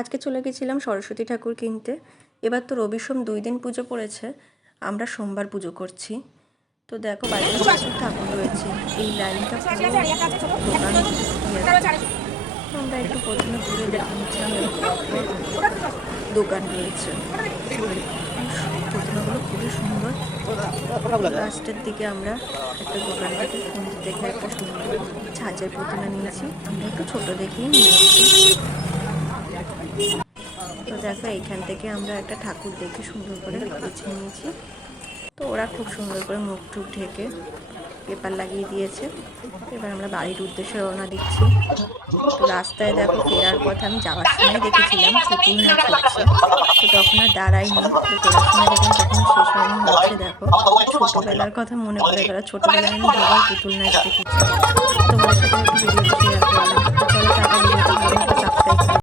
আজকে চলে গেছিলাম সরস্বতী ঠাকুর কিনতে। এবার তো রবি সোম 2 দিন পুজো পড়েছে, আমরা সোমবার পুজো করছি। তো দেখো বাইরে প্রচুর ঠাকুর রয়েছে, এই লাইনটা পুরো দোকান। আমরা একটু প্রথমে ঘুরে দেখে নিচ্ছিলাম, দোকান রয়েছে, প্রতিমাগুলো খুবই সুন্দর। লাস্টের দিকে আমরা একটা দোকান থেকে মন্দির থেকে একটা সুন্দর ছাঁচের প্রতিমা নিয়েছি, আমরা একটু ছোট দেখেই নিয়েছি। তো দেখো এইখান থেকে আমরা একটা ঠাকুর দেখে সুন্দর করে বেছে নিয়েছি। তো ওরা খুব সুন্দর করে মুখ টুক ঢেকে পেপার লাগিয়ে দিয়েছে। এবার আমরা বাড়ির উদ্দেশ্যে রওনা দিচ্ছি। তো রাস্তায় দেখো ফেরার পথে আমি যাওয়ার সময় দেখেছিলাম পুতুল নাচ হচ্ছে, তো তখন আর দাঁড়াইনি। তো ফেরার সময় দেখলাম তখন শেষ হয়নি হচ্ছে। দেখো ছোটোবেলার কথা মনে পড়ে গেল, ছোটোবেলায় আমি দুবার পুতুল নাচ দেখেছি। তোমাদের সাথে একটু ভিডিওটি শেয়ার করলাম। তো চলো টাকা